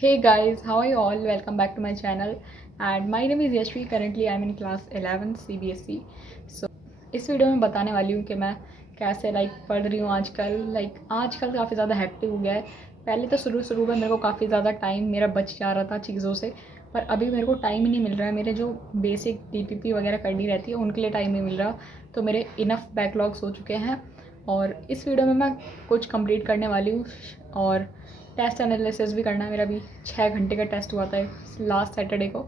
Hey guys, how are you all? Welcome back to my channel and my name is Yashvi. Currently I'm in class 11 CBSE. So इस video में बताने वाली हूँ कि मैं कैसे पढ़ रही हूँ आजकल काफ़ी ज़्यादा हेक्टिक हो गया है। पहले तो शुरू में मेरे को काफ़ी ज़्यादा टाइम मेरा बच जा रहा था चीज़ों से, पर अभी मेरे को टाइम ही नहीं मिल रहा है। मेरे जो बेसिक DPP वगैरह करनी रहती है उनके लिए टाइम नहीं मिल रहा, तो मेरे इनफ बैकलॉग्स हो चुके हैं और इस वीडियो में मैं कुछ कंप्लीट करने वाली हूँ। और टेस्ट एनालिसिस भी करना है। मेरा भी 6 घंटे का टेस्ट हुआ था लास्ट सैटरडे को,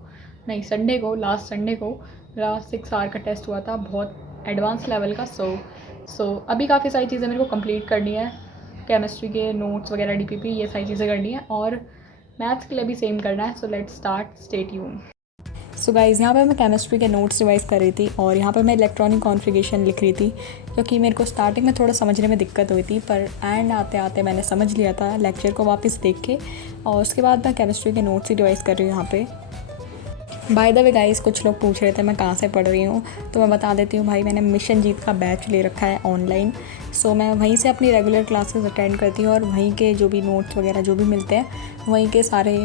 नहीं संडे को, लास्ट संडे को मेरा 6 आवर का टेस्ट हुआ था, बहुत एडवांस लेवल का। सो अभी काफ़ी सारी चीज़ें मेरे को कंप्लीट करनी है। केमिस्ट्री के नोट्स वगैरह DPP ये सारी चीज़ें करनी है और मैथ्स के लिए भी सेम करना है। So let's start, stay tuned. So guys, यहाँ पर मैं केमिस्ट्री के नोट्स रिवाइज़ कर रही थी और यहाँ पर मैं इलेक्ट्रॉनिक कॉन्फ़िगरेशन लिख रही थी, क्योंकि मेरे को स्टार्टिंग में थोड़ा समझने में दिक्कत हुई थी, पर एंड आते आते मैंने समझ लिया था लेक्चर को वापस देख के। और उसके बाद मैं केमिस्ट्री के नोट्स ही रिवाइज़ कर रही हूँ यहाँ पे। बाय द वे गाइस, कुछ लोग पूछ रहे थे मैं कहाँ से पढ़ रही हूँ, तो मैं बता देती हूँ भाई, मैंने मिशन जीत का बैच ले रखा है ऑनलाइन। सो मैं वहीं से अपनी रेगुलर क्लासेस अटेंड करती हूँ और वहीं के जो भी नोट्स वगैरह जो भी मिलते हैं वहीं के सारे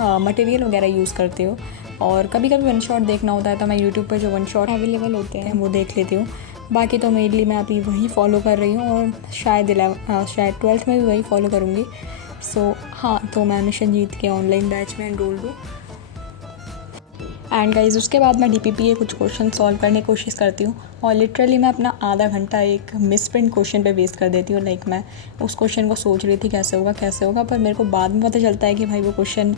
मटेरियल वगैरह यूज़ करती हूँ। और कभी कभी वन शॉट देखना होता है तो मैं यूट्यूब पर जो वन शॉट अवेलेबल होते हैं वो देख लेती हूँ। बाकी तो मेनली मैं अभी वही फॉलो कर रही हूँ और शायद 12th में भी वही फॉलो करूँगी। सो हाँ, तो मैं मिशन जीत के ऑनलाइन बैच में एनरोल्ड हूँ। एंड गाइज, उसके बाद मैं DPP के कुछ क्वेश्चन सॉल्व करने की कोशिश करती हूँ और लिटरली मैं अपना आधा घंटा एक मिस प्रिंट क्वेश्चन पे वेस्ट कर देती हूँ। मैं उस क्वेश्चन को सोच रही थी कैसे होगा, पर मेरे को बाद में पता चलता है कि भाई वो क्वेश्चन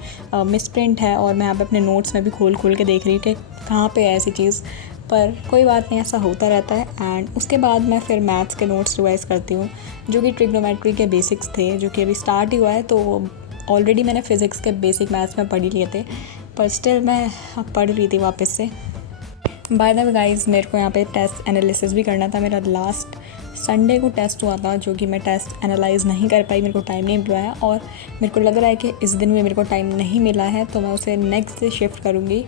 मिस प्रिंट है और मैं यहाँ पे अपने नोट्स में भी खोल के देख रही थी कहाँ पे है ऐसी चीज़। पर कोई बात नहीं, ऐसा होता रहता है। एंड उसके बाद मैं फिर मैथ्स के नोट्स रिवाइज़ करती हूँ, जो कि ट्रिग्नोमेट्री के बेसिक्स थे, जो कि अभी स्टार्ट ही हुआ है। तो ऑलरेडी मैंने फ़िज़िक्स के बेसिक मैथ्स में पढ़ ही लिए थे, पर स्टिल मैं पढ़ रही थी वापस से। बाय द वे गाइस, मेरे को यहाँ पे टेस्ट एनालिसिस भी करना था। मेरा लास्ट संडे को टेस्ट हुआ था, जो कि मैं टेस्ट एनालाइज़ नहीं कर पाई, मेरे को टाइम नहीं मिला है और मेरे को लग रहा है कि इस दिन भी मेरे को टाइम नहीं मिला है, तो मैं उसे नेक्स्ट डे शिफ्ट करूँगी।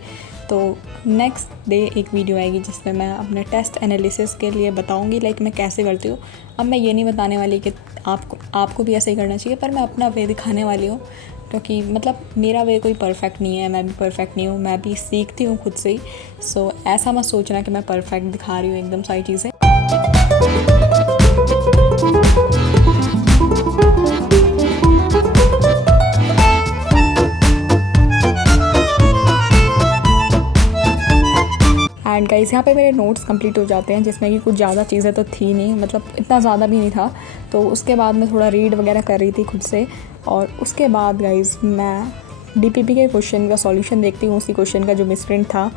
तो नेक्स्ट डे एक वीडियो आएगी जिसमें मैं अपने टेस्ट एनालिसिस के लिए बताऊँगी मैं कैसे करती हूँ। अब मैं ये नहीं बताने वाली कि आपको भी ऐसे ही करना चाहिए, पर मैं अपना वे दिखाने वाली हूँ, क्योंकि मेरा वे कोई परफेक्ट नहीं है, मैं भी परफेक्ट नहीं हूँ, मैं भी सीखती हूँ खुद से ही। सो ऐसा मत सोचना कि मैं परफेक्ट दिखा रही हूँ एकदम सारी चीज़ें। एंड गाइस, यहाँ पे मेरे नोट्स कंप्लीट हो जाते हैं, जिसमें कि कुछ ज़्यादा चीज़ें तो थी नहीं, इतना ज़्यादा भी नहीं था। तो उसके बाद मैं थोड़ा रीड वगैरह कर रही थी खुद से और उसके बाद गाइस मैं DPP के क्वेश्चन का सॉल्यूशन देखती हूँ, उसी क्वेश्चन का जो मिसप्रिंट था,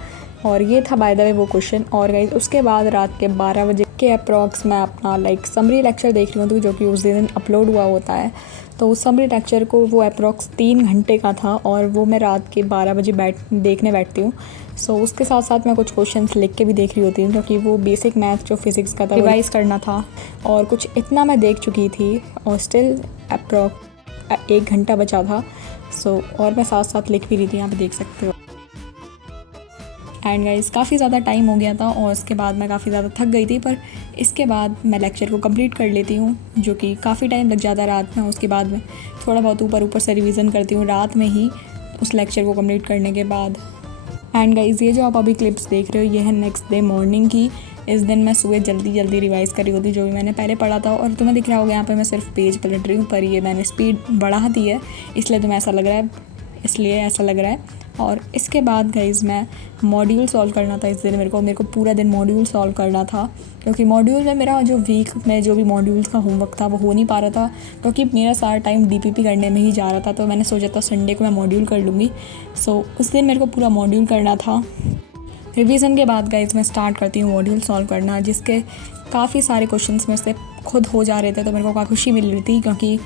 और ये था बाय द वे वो क्वेश्चन। और गाइस, उसके बाद रात के 12 बजे के अप्रॉक्स मैं अपना समरी लेक्चर देख रही हूँ, जो कि उस दिन अपलोड हुआ होता है। तो उस समरी लेक्चर को वो अप्रॉक्स 3 घंटे का था और वो मैं रात के 12 बजे देखने बैठती हूँ। सो उसके साथ साथ मैं कुछ क्वेश्चंस लिख के भी देख रही होती हूँ, क्योंकि वो बेसिक मैथ जो फिज़िक्स का था रिवाइज़ करना था और कुछ इतना मैं देख चुकी थी और स्टिल अप्रॉक्स 1 घंटा बचा था। सो और मैं साथ साथ लिख भी रही थी, यहाँ पे देख सकते हो। एंड गाइस, काफ़ी ज़्यादा टाइम हो गया था और उसके बाद मैं काफ़ी ज़्यादा थक गई थी, पर इसके बाद मैं लेक्चर को कंप्लीट कर लेती हूँ, जो कि काफ़ी टाइम लग जाता है रात में। उसके बाद मैं थोड़ा बहुत ऊपर से रिवीजन करती हूँ रात में ही उस लेक्चर को कंप्लीट करने के बाद। एंड गाइस, ये जो आप अभी क्लिप्स देख रहे हो ये है नेक्स्ट डे मॉर्निंग की। इस दिन मैं सुबह जल्दी रिवाइज़ करी होती जो भी मैंने पहले पढ़ा था, और तुम्हें दिख रहा होगा यहाँ पे मैं सिर्फ पेज पलट रही हूँ, पर ये मैंने स्पीड बढ़ा दी है, इसलिए तुम्हें ऐसा लग रहा है। और इसके बाद गाइस, मैं मॉड्यूल सॉल्व करना था इस दिन। मेरे को पूरा दिन मॉड्यूल सॉल्व करना था, क्योंकि मॉड्यूल में मेरा जो वीक में जो भी मॉड्यूल्स का होमवर्क था वो हो नहीं पा रहा था, क्योंकि मेरा सारा टाइम DPP करने में ही जा रहा था। तो मैंने सोचा था संडे को मैं मॉड्यूल कर लूँगी। सो उस दिन मेरे को पूरा मॉड्यूल करना था। रिवीजन के बाद गाइस मैं स्टार्ट करती हूँ मॉड्यूल सॉल्व करना, जिसके काफ़ी सारे क्वेश्चंस में से खुद हो जा रहे थे, तो मेरे को काफ़ी खुशी मिल रही थी, क्योंकि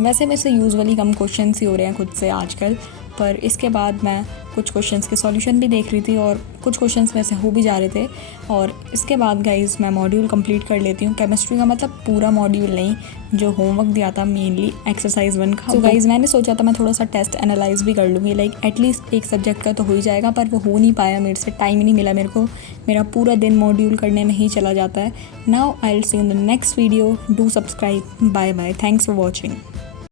वैसे मेरे से यूजुअली कम क्वेश्चंस ही हो रहे हैं खुद से आजकल। पर इसके बाद मैं कुछ क्वेश्चंस के सॉल्यूशन भी देख रही थी और कुछ क्वेश्चंस में से हो भी जा रहे थे। और इसके बाद गाइस मैं मॉड्यूल कंप्लीट कर लेती हूँ, केमिस्ट्री का, पूरा मॉड्यूल नहीं, जो होमवर्क दिया था मेनली एक्सरसाइज 1 का। तो गाइस मैंने सोचा था मैं थोड़ा सा टेस्ट एनालाइज भी कर लूँगी, एटलीस्ट एक सब्जेक्ट का तो हो ही जाएगा, पर वो हो नहीं पाया, मेरे से टाइम ही नहीं मिला मेरे को। मेरा पूरा दिन मॉड्यूल करने में ही चला जाता है। Now I will see in the next video. Do subscribe. Bye bye. Thanks for watching.